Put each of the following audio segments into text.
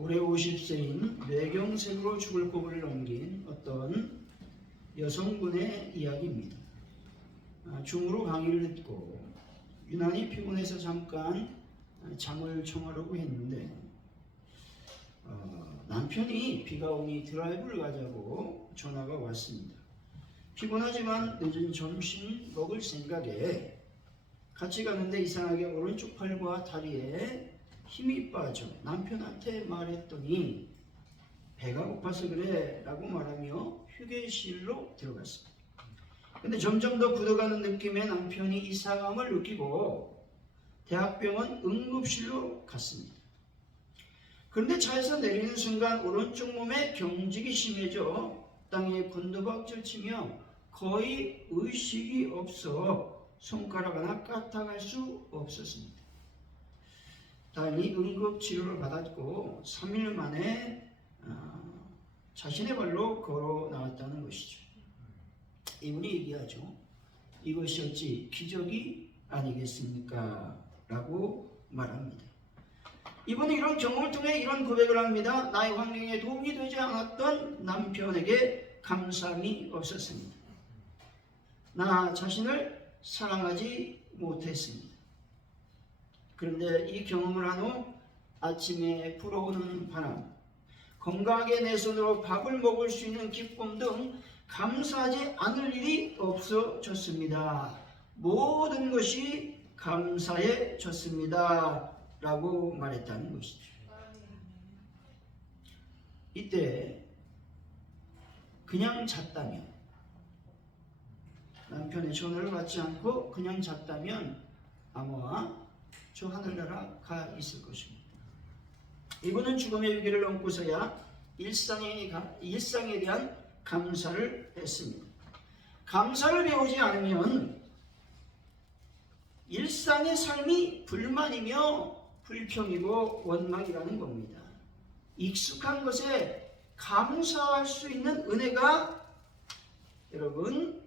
올해 50세인 뇌경색으로 죽을 고비를 넘긴 어떤 여성분의 이야기입니다. 중으로 강의를 듣고 유난히 피곤해서 잠깐 잠을 청하려고 했는데 남편이 비가 오니 드라이브를 가자고 전화가 왔습니다. 피곤하지만 늦은 점심 먹을 생각에 같이 가는데 이상하게 오른쪽 팔과 다리에 힘이 빠져 남편한테 말했더니 배가 고파서 그래 라고 말하며 휴게실로 들어갔습니다. 근데 점점 더 굳어가는 느낌에 남편이 이상함을 느끼고 대학병원 응급실로 갔습니다. 그런데 차에서 내리는 순간 오른쪽 몸에 경직이 심해져 땅에 곤두박질 치며 거의 의식이 없어 손가락 하나 까딱할 수 없었습니다. 다행히 응급치료를 받았고 3일 만에 자신의 발로 걸어 나왔다는 것이죠. 이분이 얘기하죠. 이것이 어찌 기적이 아니겠습니까? 라고 말합니다. 이분은 이런 경험을 통해 이런 고백을 합니다. 나의 환경에 도움이 되지 않았던 남편에게 감사함이 없었습니다. 나 자신을 사랑하지 못했습니다. 그런데 이 경험을 한 후 아침에 불어오는 바람, 건강하게 내 손으로 밥을 먹을 수 있는 기쁨 등 감사하지 않을 일이 없어졌습니다. 모든 것이 감사해졌습니다. 라고 말했다는 것이죠. 이때 그냥 잤다면, 남편의 전화를 받지 않고 그냥 잤다면 아마 저 하늘나라 가 있을 것입니다. 이분은 죽음의 위기를 넘고서야 일상에 대한 감사를 했습니다. 감사를 배우지 않으면 일상의 삶이 불만이며 불평이고 원망이라는 겁니다. 익숙한 것에 감사할 수 있는 은혜가 여러분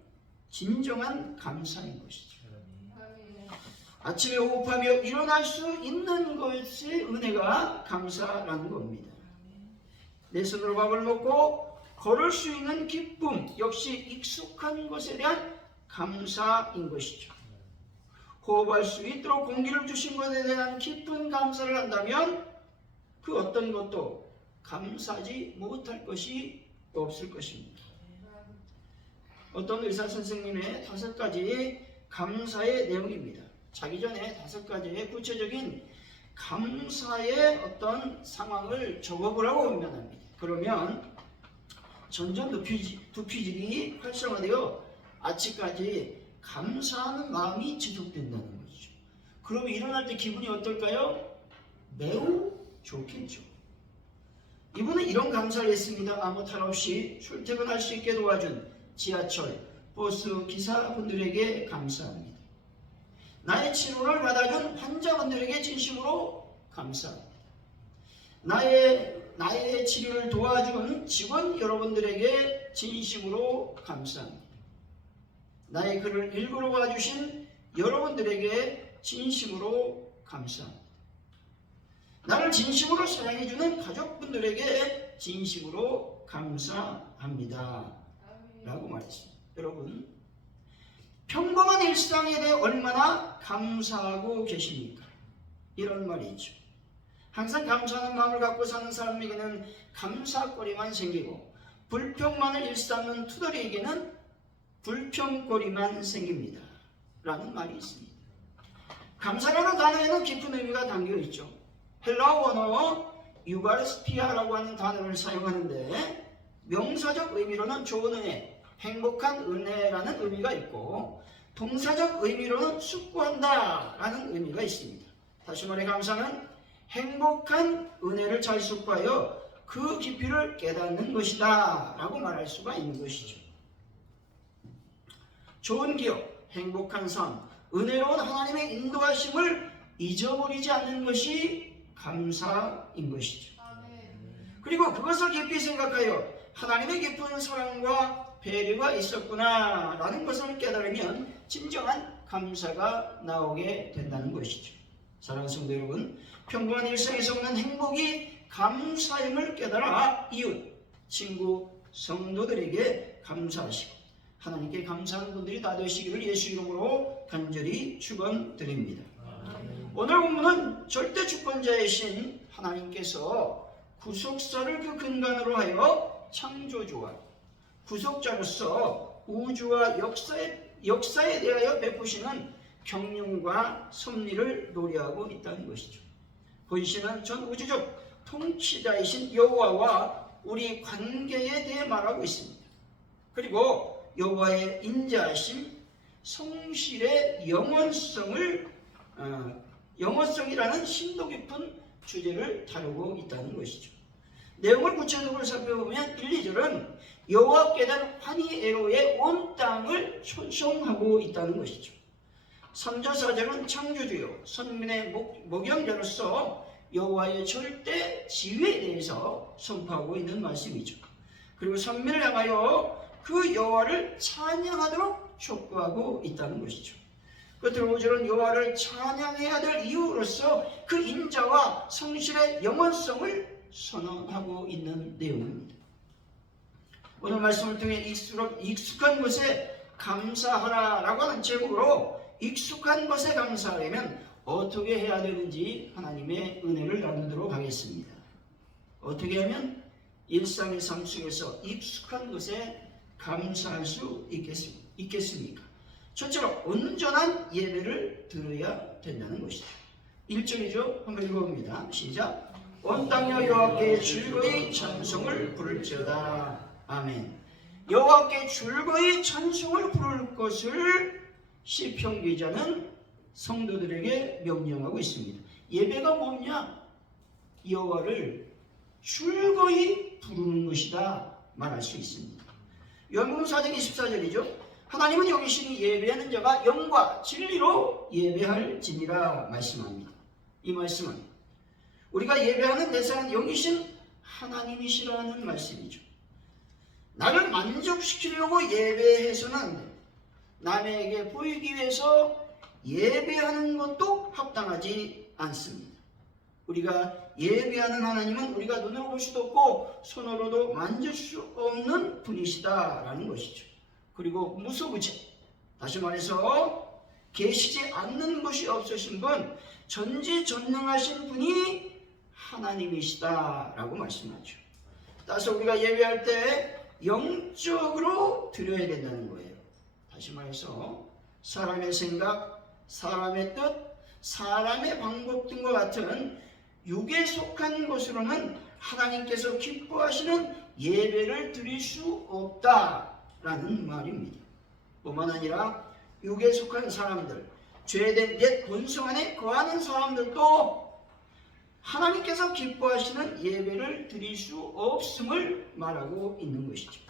진정한 감사인 것이죠. 아침에 호흡하며 일어날 수 있는 것이 은혜가 감사라는 겁니다. 내 손으로 밥을 먹고 걸을 수 있는 기쁨 역시 익숙한 것에 대한 감사인 것이죠. 호흡할 수 있도록 공기를 주신 것에 대한 깊은 감사를 한다면 그 어떤 것도 감사하지 못할 것이 없을 것입니다. 어떤 의사 선생님의 5가지 감사의 내용입니다. 자기 전에 5가지의 구체적인 감사의 어떤 상황을 적어보라고 명령합니다. 그러면 점점 두피질이 활성화되어 아침까지 감사하는 마음이 지속된다는 것이죠. 그럼 일어날 때 기분이 어떨까요? 매우 좋겠죠. 이분은 이런 감사를 했습니다. 아무 탈 없이 출퇴근할 수 있게 도와준 지하철, 버스 기사분들에게 감사합니다. 나의 치료를 받아준 환자분들에게 진심으로 감사합니다. 나의 치료를 도와준 직원 여러분들에게 진심으로 감사합니다. 나의 글을 읽으러 와주신 여러분들에게 진심으로 감사합니다. 나를 진심으로 사랑해주는 가족분들에게 진심으로 감사합니다. 라고 말했습니다. 여러분, 평범한 일상에 대해 얼마나 감사하고 계십니까? 이런 말이 있죠. 항상 감사하는 마음을 갖고 사는 사람에게는 감사거리만 생기고 불평만을 일삼는 투덜이에게는 불평거리만 생깁니다. 라는 말이 있습니다. 감사라는 단어에는 깊은 의미가 담겨 있죠. 헬라어 원어 유가르스피아라고 하는 단어를 사용하는데 명사적 의미로는 좋은 은혜, 행복한 은혜라는 의미가 있고 동사적 의미로는 숙고한다 라는 의미가 있습니다. 다시 말해 감사는 행복한 은혜를 잘 숙고하여 그 깊이를 깨닫는 것이다 라고 말할 수가 있는 것이죠. 좋은 기업, 행복한 삶, 은혜로운 하나님의 인도하심을 잊어버리지 않는 것이 감사인 것이죠. 그리고 그것을 깊이 생각하여 하나님의 깊은 사랑과 배려가 있었구나 라는 것을 깨달으면 진정한 감사가 나오게 된다는 것이죠. 사랑하는 성도 여러분, 평범한 일상에서 오는 행복이 감사임을 깨달아 이웃, 친구, 성도들에게 감사하시고 하나님께 감사하는 분들이 다 되시기를 예수 이름으로 간절히 축원드립니다. 오늘 본문은 절대 주권자이신 하나님께서 구속사를 그 근간으로 하여 창조주와 구속자로서 우주와 역사에 대하여 베푸시는 경륜과 섭리를 노래하고 있다는 것이죠. 본시는 전 우주적 통치자이신 여호와와 우리 관계에 대해 말하고 있습니다. 그리고 여호와의 인자하심, 성실의 영원성이라는 심도 깊은 주제를 다루고 있다는 것이죠. 내용을 구체적으로 살펴보면 1, 2절은 여호와께 대한 환희애로의 온 땅을 초청하고 있다는 것이죠. 3절, 4절은 창조주요 선민의 목양자로서 여호와의 절대 지위에 대해서 선포하고 있는 말씀이죠. 그리고 선민을 향하여 그 여호와를 찬양하도록 촉구하고 있다는 것이죠. 끝으로 5절은 여호와를 찬양해야 될 이유로서 그 인자와 성실의 영원성을 선언하고 있는 내용입니다. 오늘 말씀을 통해 익숙한 것에 감사하라라고 하는 제목으로 익숙한 것에 감사하려면 어떻게 해야 되는지 하나님의 은혜를 나누도록 하겠습니다. 어떻게 하면 일상의 삶 속에서 익숙한 것에 감사할 수 있겠습니까? 첫째로 온전한 예배를 드려야 된다는 것이죠. 1절이죠. 한번 읽어봅니다. 시작. 온 땅여 여호와께 즐거이 찬송을 부를지어다. 아멘. 여호와께 즐거이 찬송을 부를 것을 시편 기자는 성도들에게 명령하고 있습니다. 예배가 뭐냐? 여호와를 즐거이 부르는 것이다 말할 수 있습니다. 요한복음 4장 24절이죠. 하나님은 여기시니 예배하는 자가 영과 진리로 예배할지니라 말씀합니다. 이 말씀은 우리가 예배하는 대상은 영이신 하나님이시라는 말씀이죠. 나를 만족시키려고 예배해서는 안 돼. 남에게 보이기 위해서 예배하는 것도 합당하지 않습니다. 우리가 예배하는 하나님은 우리가 눈으로 볼 수도 없고 손으로도 만질 수 없는 분이시다라는 것이죠. 그리고 무소부재, 다시 말해서 계시지 않는 것이 없으신 분, 전지전능하신 분이 하나님이시다라고 말씀하죠. 따라서 우리가 예배할 때 영적으로 드려야 된다는 거예요. 다시 말해서 사람의 생각, 사람의 뜻, 사람의 방법 등과 같은 육에 속한 것으로는 하나님께서 기뻐하시는 예배를 드릴 수 없다라는 말입니다. 뿐만 아니라 육에 속한 사람들, 죄된 옛 본성 안에 거하는 사람들도 하나님께서 기뻐하시는 예배를 드릴 수 없음을 말하고 있는 것이죠.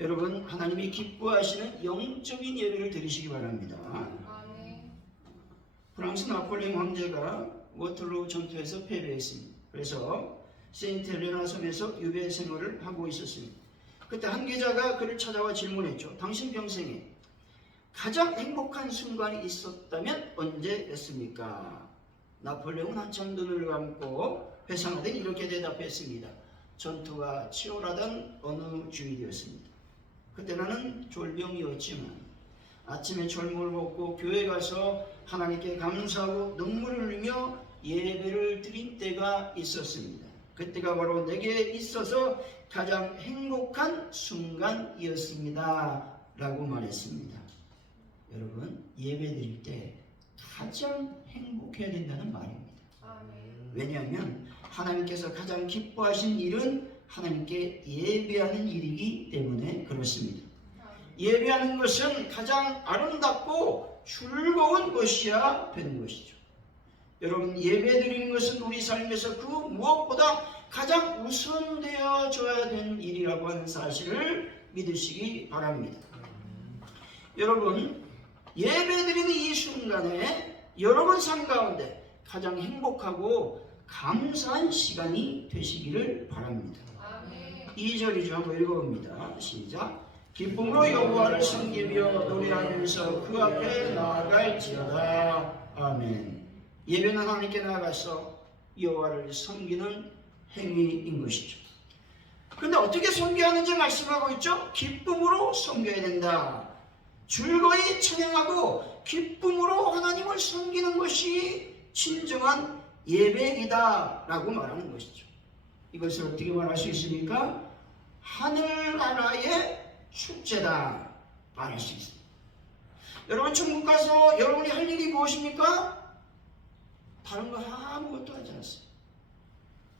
여러분, 하나님이 기뻐하시는 영적인 예배를 드리시기 바랍니다. 프랑스 나폴레옹 황제가 워털루 전투에서 패배했습니다. 그래서 세인트 헬레나 섬에서 유배 생활을 하고 있었습니다. 그때 한 기자가 그를 찾아와 질문했죠. 당신 평생에 가장 행복한 순간이 있었다면 언제였습니까? 나폴레옹은 한참 눈을 감고 회상하더니 이렇게 대답했습니다. 전투가 치열하던 어느 주일이었습니다. 그때 나는 졸병이었지만 아침에 졸음을 먹고 교회 가서 하나님께 감사하고 눈물을 흘리며 예배를 드린 때가 있었습니다. 그때가 바로 내게 있어서 가장 행복한 순간이었습니다 라고 말했습니다. 여러분, 예배 드릴 때 가장 행복해야 된다는 말입니다. 왜냐하면 하나님께서 가장 기뻐하신 일은 하나님께 예배하는 일이기 때문에 그렇습니다. 예배하는 것은 가장 아름답고 즐거운 것이어야 되는 것이죠. 여러분, 예배 드리는 것은 우리 삶에서 그 무엇보다 가장 우선되어져야 되는 일이라고 하는 사실을 믿으시기 바랍니다. 여러분, 예배 드리는 이 순간에 여러분 삶 가운데 가장 행복하고 감사한 시간이 되시기를 바랍니다. 2절이죠. 한번 읽어봅니다. 시작. 기쁨으로 여호와를 섬기며 노래하면서 그 앞에 나아갈지어다. 아멘. 예배는 하나님께 나아가서 여호와를 섬기는 행위인 것이죠. 그런데 어떻게 섬겨하는지 말씀하고 있죠? 기쁨으로 섬겨야 된다. 즐거이 찬양하고 기쁨으로 하나님을 섬기는 것이 진정한 예배이다 라고 말하는 것이죠. 이것을 어떻게 말할 수 있습니까? 하늘나라의 축제다 말할 수 있습니다. 여러분 천국 가서 여러분이 할 일이 무엇입니까? 다른 거 아무것도 하지 않습니다.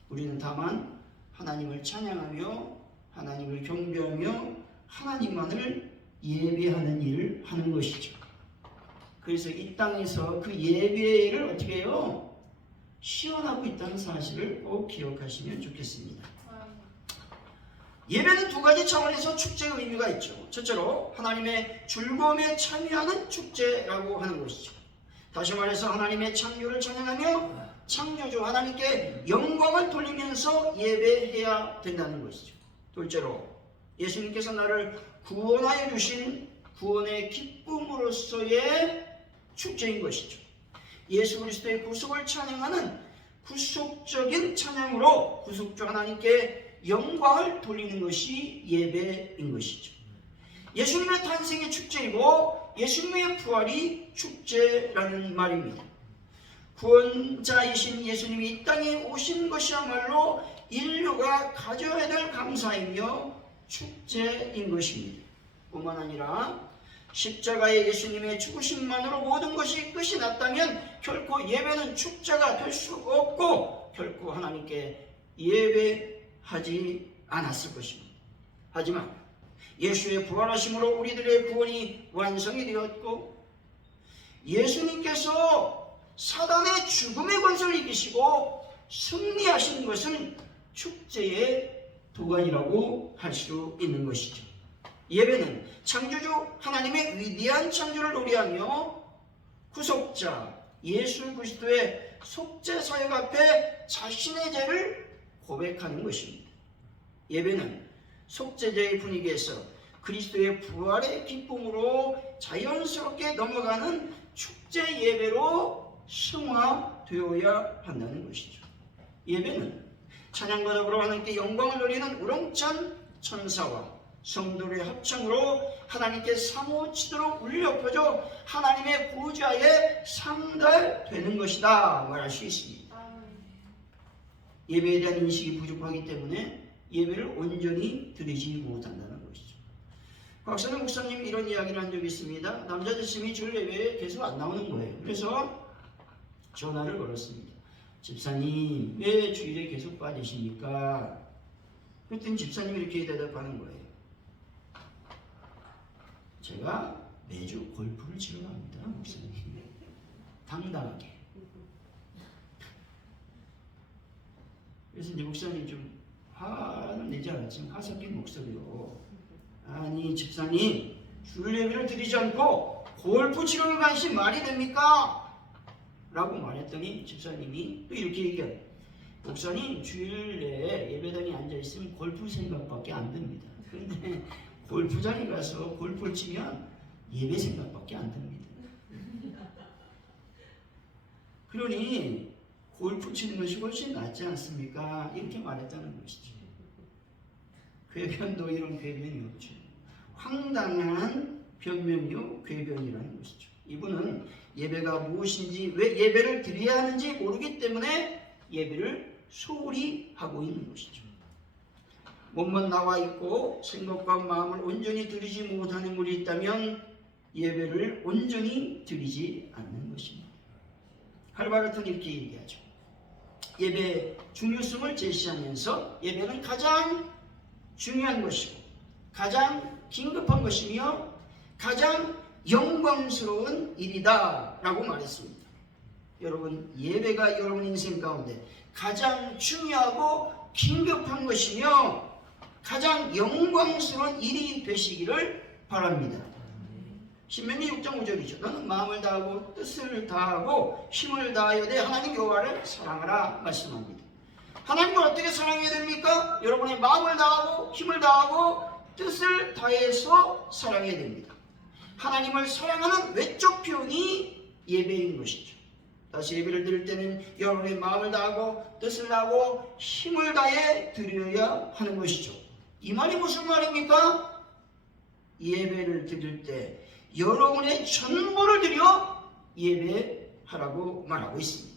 우리는 다만 하나님을 찬양하며 하나님을 경배하며 하나님만을 예배하는 일을 하는 것이죠. 그래서 이 땅에서 그 예배를 어떻게 해요? 시원하고 있다는 사실을 꼭 기억하시면 좋겠습니다. 예배는 두 가지 차원에서 축제의 의미가 있죠. 첫째로 하나님의 즐거움에 참여하는 축제라고 하는 것이죠. 다시 말해서 하나님의 창조를 찬양하며 창조주 하나님께 영광을 돌리면서 예배해야 된다는 것이죠. 둘째로 예수님께서 나를 구원하여 주신 구원의 기쁨으로서의 축제인 것이죠. 예수 그리스도의 구속을 찬양하는 구속적인 찬양으로 구속주 하나님께 영광을 돌리는 것이 예배인 것이죠. 예수님의 탄생이 축제이고 예수님의 부활이 축제라는 말입니다. 구원자이신 예수님이 이 땅에 오신 것이야말로 인류가 가져야 될 감사이며 축제인 것입니다. 뿐만 아니라 십자가의 예수님의 죽으심만으로 모든 것이 끝이 났다면 결코 예배는 축제가 될 수 없고 결코 하나님께 예배하지 않았을 것입니다. 하지만 예수의 부활하심으로 우리들의 구원이 완성이 되었고 예수님께서 사단의 죽음의 권세를 이기시고 승리하신 것은 축제의 도가니라고 할 수 있는 것이죠. 예배는 창조주 하나님의 위대한 창조를 노래하며 구속자 예수 그리스도의 속죄 사역 앞에 자신의 죄를 고백하는 것입니다. 예배는 속죄제의 분위기에서 그리스도의 부활의 기쁨으로 자연스럽게 넘어가는 축제 예배로 승화되어야 한다는 것이죠. 예배는 찬양과 더불어 하나님께 영광을 돌리는 우렁찬 천사와 성도의 합창으로 하나님께 사모치도록 울려 퍼져 하나님의 보좌에 상달되는 것이다 말할 수 있습니다. 예배에 대한 인식이 부족하기 때문에 예배를 온전히 드리지 못한다는 것이죠. 박선우 목사님이 이런 이야기를 한 적이 있습니다. 남자 집사님이 주일 예배에 계속 안 나오는 거예요. 그래서 전화를 걸었습니다. 집사님 왜 주일에 계속 빠지십니까? 그랬더니 집사님이 이렇게 대답하는 거예요. 제가 매주 골프를 치러 갑니다. 목사님. 당당하게. 그래서 이제 목사님 좀 화는 내지 않았지만 화 섞인 목소리로 아니 집사님 주일 예배를 드리지 않고 골프 치러 가는 것이 말이 됩니까? 라고 말했더니 집사님이 또 이렇게 얘기해요. 목사님 주일에 예배당에 앉아있으면 골프 생각밖에 안 듭니다. 그런데 골프장에 가서 골프를 치면 예배 생각밖에 안 듭니다. 그러니 골프 치는 것이 훨씬 낫지 않습니까? 이렇게 말했다는 것이죠. 궤변도 이런 궤변이 없죠. 황당한 변명이요 궤변이라는 것이죠. 이분은 예배가 무엇인지 왜 예배를 드려야 하는지 모르기 때문에 예배를 소홀히 하고 있는 것이죠. 몸만 나와 있고 생각과 마음을 온전히 드리지 못하는 분이 있다면 예배를 온전히 드리지 않는 것입니다. 칼바르트는 이렇게 얘기하죠. 예배의 중요성을 제시하면서 예배는 가장 중요한 것이고 가장 긴급한 것이며 가장 영광스러운 일이다 라고 말했습니다. 여러분 예배가 여러분 인생 가운데 가장 중요하고 긴급한 것이며 가장 영광스러운 일이 되시기를 바랍니다. 신명기 6장 5절이죠. 너는 마음을 다하고 뜻을 다하고 힘을 다하여되 하나님 여호와를 사랑하라 말씀합니다. 하나님을 어떻게 사랑해야 됩니까? 여러분의 마음을 다하고 힘을 다하고 뜻을 다해서 사랑해야 됩니다. 하나님을 사랑하는 외적 표현이 예배인 것이죠. 다시 예배를 드릴 때는 여러분의 마음을 다하고 뜻을 다하고 힘을 다해 드려야 하는 것이죠. 이 말이 무슨 말입니까? 예배를 드릴 때 여러분의 전부를 드려 예배하라고 말하고 있습니다.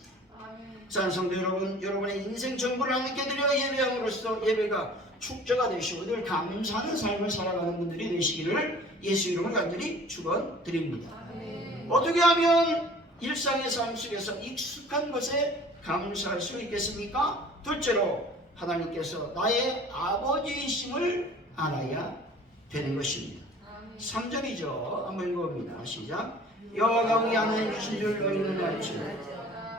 사랑하는 성도 여러분, 여러분의 인생 전부를 하나님께 드려 예배함으로써 예배가 축제가 되시고 늘 감사하는 삶을 살아가는 분들이 되시기를 예수 이름으로 간절히 축원드립니다. 어떻게 하면 일상의 삶 속에서 익숙한 것에 감사할 수 있겠습니까? 둘째로 하나님께서 나의 아버지이심을 알아야 되는 것입니다. 3절이죠. 한번 읽어봅니다. 시작. 여호와가 우리 안에 계신 줄 너희는 알지.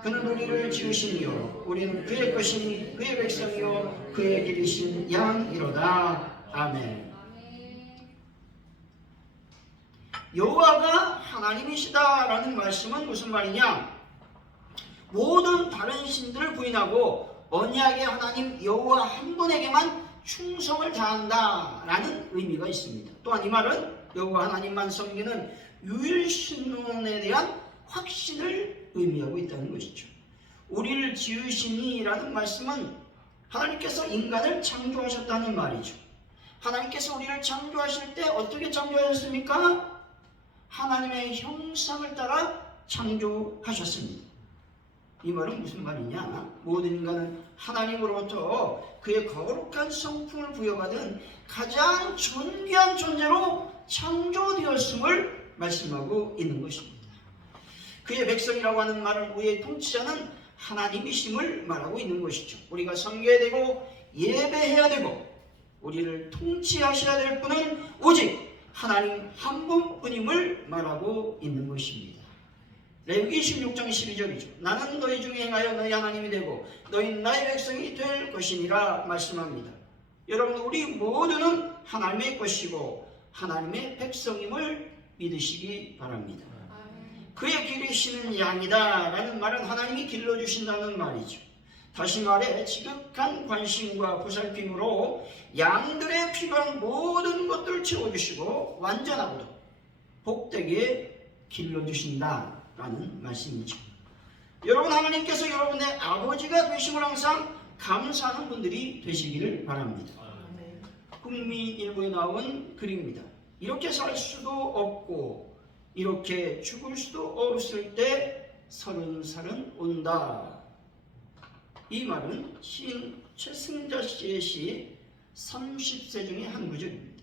그는 우리를 지으시니요 우리는 그의 것이니 그의 백성이요 그의 기르신 양이로다. 아멘. 여호와가 하나님이시다라는 말씀은 무슨 말이냐? 모든 다른 신들을 부인하고 언약의 하나님 여호와 한 분에게만 충성을 다한다라는 의미가 있습니다. 또한 이 말은 여호와 하나님만 섬기는 유일신론에 대한 확신을 의미하고 있다는 것이죠. 우리를 지으시니라는 말씀은 하나님께서 인간을 창조하셨다는 말이죠. 하나님께서 우리를 창조하실 때 어떻게 창조하셨습니까? 하나님의 형상을 따라 창조하셨습니다. 이 말은 무슨 말이냐? 모든 인간은 하나님으로부터 그의 거룩한 성품을 부여받은 가장 존귀한 존재로 창조되었음을 말씀하고 있는 것입니다. 그의 백성이라고 하는 말은 우리의 통치자는 하나님이심을 말하고 있는 것이죠. 우리가 섬겨야 되고 예배해야 되고 우리를 통치하셔야 될 분은 오직 하나님 한 분뿐임을 말하고 있는 것입니다. 레위기 16장 12절이죠. 나는 너희 중에 행하여 너희 하나님이 되고 너희 나의 백성이 될 것이니라 말씀합니다. 여러분, 우리 모두는 하나님의 것이고 하나님의 백성임을 믿으시기 바랍니다. 그의 기르시는 양이다 라는 말은 하나님이 길러주신다는 말이죠. 다시 말해 지극한 관심과 보살핌으로 양들의 필요한 모든 것들을 채워주시고 완전하고도 복되게 길러주신다라는 말씀이죠. 여러분, 하나님께서 여러분의 아버지가 되심을 항상 감사하는 분들이 되시기를 바랍니다. 국민일보에 나온 글입니다. 이렇게 살 수도 없고 이렇게 죽을 수도 없을 때 30살은 온다. 이 말은 시인 최승자 씨의 시 30세 중에 한 구절입니다.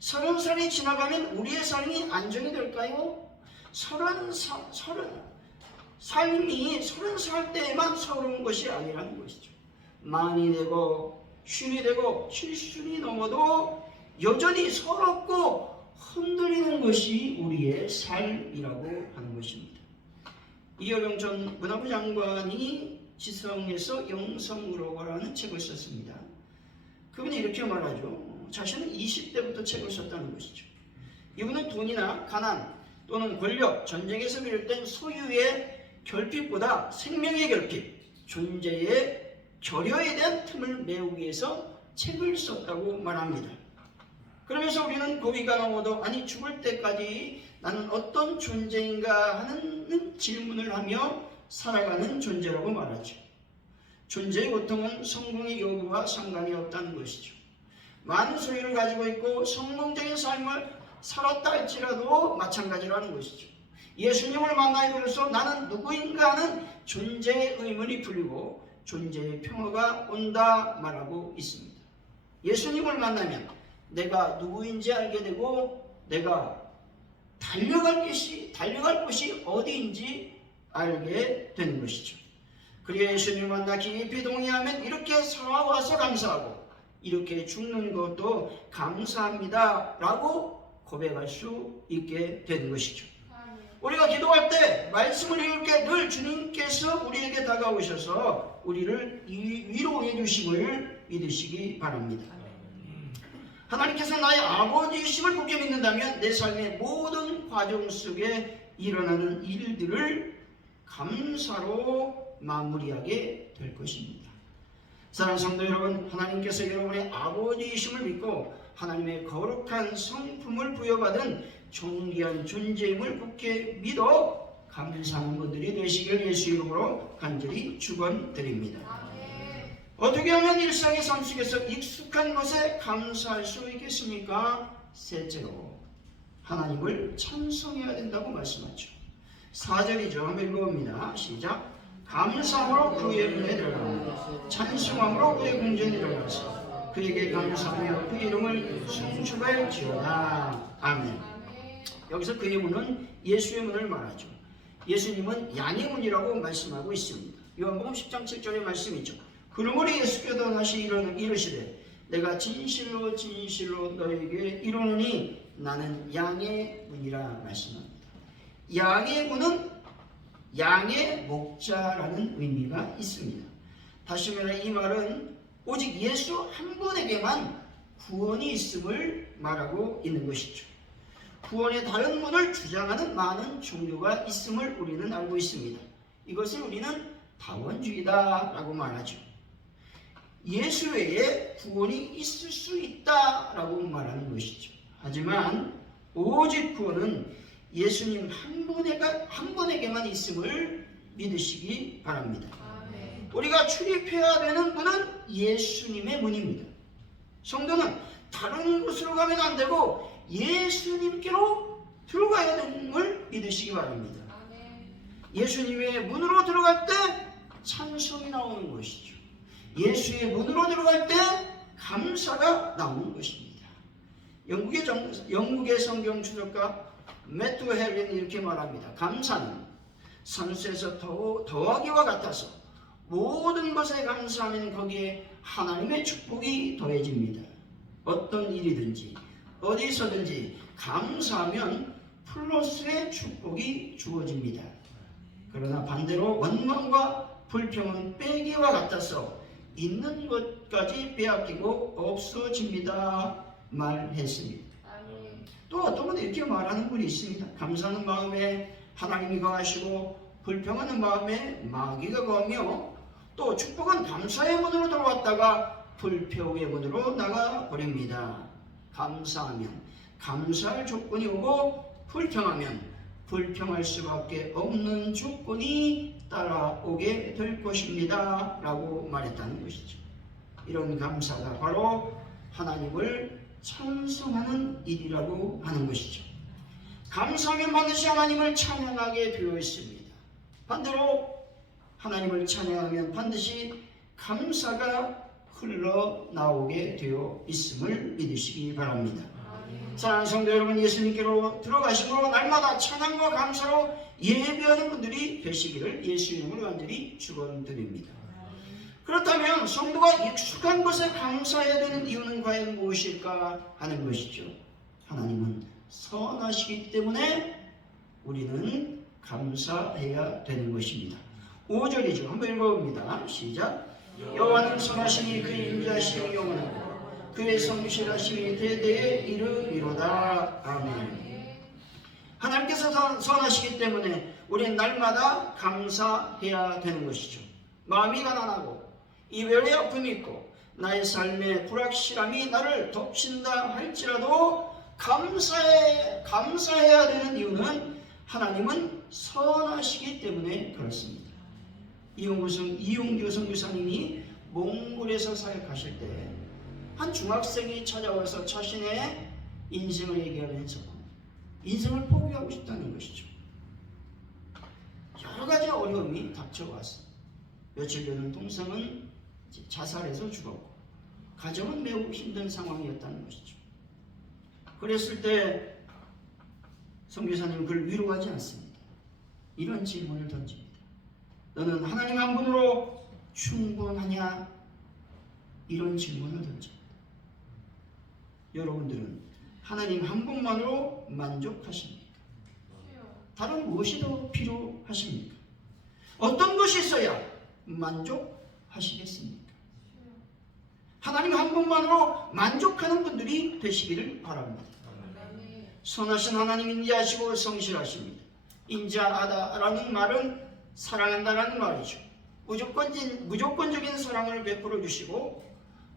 30살이 지나가면 우리의 삶이 안정이 될까요? 삶이 30살 때에만 서러운 것이 아니라는 것이죠. 만이 되고 쉰이 되고 70이 넘어도 여전히 서럽고 흔들리는 것이 우리의 삶이라고 하는 것입니다. 이여병 전 문화부 장관이 지성에서 영성으로라는 책을 썼습니다. 그분이 이렇게 말하죠. 자신은 20대부터 책을 썼다는 것이죠. 이분은 돈이나 가난 또는 권력, 전쟁에서 비롯된 소유의 결핍보다 생명의 결핍, 존재의 결여에 대한 틈을 메우기 위해서 책을 썼다고 말합니다. 그러면서 우리는 고비가 넘어도 아니 죽을 때까지 나는 어떤 존재인가 하는 질문을 하며 살아가는 존재라고 말하죠. 존재의 고통은 성공의 여부와 상관이 없다는 것이죠. 많은 소유를 가지고 있고 성공적인 삶을 살았다 할지라도 마찬가지라는 것이죠. 예수님을 만나게 되면서 나는 누구인가 하는 존재의 의문이 풀리고 존재의 평화가 온다 말하고 있습니다. 예수님을 만나면 내가 누구인지 알게 되고 내가 달려갈 곳이 어디인지 알게 되는 것이죠. 그리고 예수님을 만나 깊이 동의하면 이렇게 살아와서 감사하고 이렇게 죽는 것도 감사합니다 라고 고백할 수 있게 되는 것이죠. 우리가 기도할 때 말씀을 읽을 때 늘 주님께서 우리에게 다가오셔서 우리를 위로해 주심을 믿으시기 바랍니다. 하나님께서 나의 아버지이심을 굳게 믿는다면 내 삶의 모든 과정 속에 일어나는 일들을 감사로 마무리하게 될 것입니다. 사랑하는 성도 여러분, 하나님께서 여러분의 아버지이심을 믿고 하나님의 거룩한 성품을 부여받은 존귀한 존재임을 굳게 믿어 감사하는 분들이 되시길 예수 이름으로 간절히 축원드립니다. 어떻게 하면 일상의 삶 속에서 익숙한 것에 감사할 수 있겠습니까? 셋째로 하나님을 찬송해야 된다고 말씀하죠. 4절이죠. 한번 읽어봅니다. 시작. 감사함으로 그의 은혜에 들어가며 찬송함으로 그의 궁전에 들어가서 그에게 감사하며 그의 이름을 송축할지어다. 아멘. 여기서 그의 문은 예수의 문을 말하죠. 예수님은 양의 문이라고 말씀하고 있습니다. 요한복음 10장 7절의 말씀이죠. 그러므로 예수께서 다시 이르시되 내가 진실로 진실로 너에게 이르노니 나는 양의 문이라 말씀합니다. 양의 문은 양의 목자라는 의미가 있습니다. 다시 말해 이 말은 오직 예수 한 분에게만 구원이 있음을 말하고 있는 것이죠. 구원의 다른 문을 주장하는 많은 종교가 있음을 우리는 알고 있습니다. 이것을 우리는 다원주의다라고 말하죠. 예수 외에 구원이 있을 수 있다라고 말하는 것이죠. 하지만 오직 구원은 예수님 한 분에게만 있음을 믿으시기 바랍니다. 우리가 출입해야 되는 문은 예수님의 문입니다. 성도는 다른 곳으로 가면 안 되고 예수님께로 들어가야 되는 걸 믿으시기 바랍니다. 예수님의 문으로 들어갈 때 찬송이 나오는 것이죠. 예수의 문으로 들어갈 때 감사가 나오는 것입니다. 영국의 성경 추적가 매튜 헬린이 이렇게 말합니다. 감사는 산수에서 더하기와 같아서 모든 것에 감사하면 거기에 하나님의 축복이 더해집니다. 어떤 일이든지 어디서든지 감사하면 플러스의 축복이 주어집니다. 그러나 반대로 원망과 불평은 빼기와 같아서 있는 것까지 빼앗기고 없어집니다. 말했습니다. 또 어떤 분은 이렇게 말하는 분이 있습니다. 감사하는 마음에 하나님이 거하시고 불평하는 마음에 마귀가 거하며 또 축복은 감사의 문으로 들어왔다가 불평의 문으로 나가버립니다. 감사하면 감사할 조건이 오고 불평하면 불평할 수밖에 없는 조건이 따라오게 될 것입니다. 라고 말했다는 것이죠. 이런 감사가 바로 하나님을 찬송하는 일이라고 하는 것이죠. 감사하면 반드시 하나님을 찬양하게 되어 있습니다. 반대로 하나님을 찬양하면 반드시 감사가 흘러나오게 되어 있음을 믿으시기 바랍니다. 사랑하는 성도 여러분, 예수님께로 들어가시고 날마다 찬양과 감사로 예배하는 분들이 되시기를 예수 이름으로 간절히 축원드립니다. 그렇다면 성도가 익숙한 것에 감사해야 되는 이유는 과연 무엇일까 하는 것이죠. 하나님은 선하시기 때문에 우리는 감사해야 되는 것입니다. 5절이죠. 한번 읽어봅니다. 시작. 여호와는 선하시니 그의 인자하심이 영원하고 그의 성실하심이 대대에 이르리로다. 아멘. 하나님께서 선하시기 때문에 우리는 날마다 감사해야 되는 것이죠. 마음이 가난하고 이별의 아픔이 있고 나의 삶의 불확실함이 나를 덮친다 할지라도 감사해야 되는 이유는 하나님은 선하시기 때문에 그렇습니다. 이용규 선교사님이 몽골에서 사역하실 때 한 중학생이 찾아와서 자신의 인생을 얘기하면서 인생을 포기하고 싶다는 것이죠. 여러 가지 어려움이 닥쳐왔어. 며칠 전은 동생은 자살해서 죽었고 가정은 매우 힘든 상황이었다는 것이죠. 그랬을 때 선교사님은 그를 위로하지 않습니다. 이런 질문을 던집니다. 너는 하나님 한 분으로 충분하냐? 이런 질문을 던집니다. 여러분들은 하나님 한 분만으로 만족하십니까? 다른 무엇이 더 필요하십니까? 어떤 것이 있어야 만족하시겠습니까? 하나님 한 분만으로 만족하는 분들이 되시기를 바랍니다. 선하신 하나님 인자하시고 성실하십니다. 인자하다라는 말은 사랑한다라는 말이죠. 무조건적인 사랑을 베풀어 주시고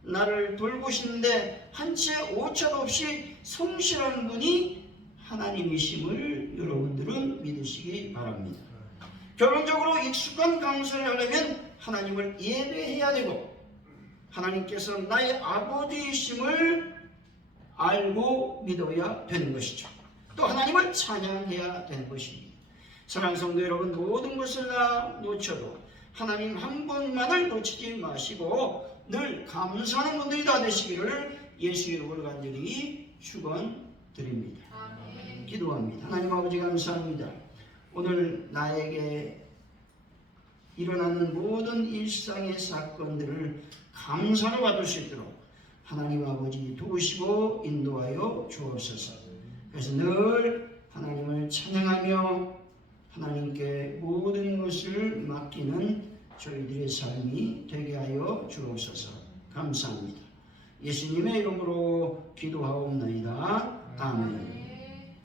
나를 돌보시는데 한 채 오차도 없이 성실한 분이 하나님이심을 줄 여러분들은 믿으시기 바랍니다. 결론적으로 익숙한 감사를 하려면 하나님을 예배해야 되고 하나님께서 나의 아버지이심을 알고 믿어야 되는 것이죠. 또 하나님을 찬양해야 되는 것입니다. 사랑하는 성도 여러분, 모든 것을 다 놓쳐도 하나님 한 분만을 놓치지 마시고 늘 감사하는 분들이 다 되시기를 예수 이름으로 간절히 축원드립니다. 기도합니다. 하나님 아버지 감사합니다. 오늘 나에게 일어나는 모든 일상의 사건들을 감사로 받을 수 있도록 하나님 아버지 도우시고 인도하여 주옵소서. 그래서 늘 하나님을 찬양하며 하나님께 모든 것을 맡기는 저희들의 삶이 되게 하여 주옵소서. 감사합니다. 예수님의 이름으로 기도하옵나이다. 아멘.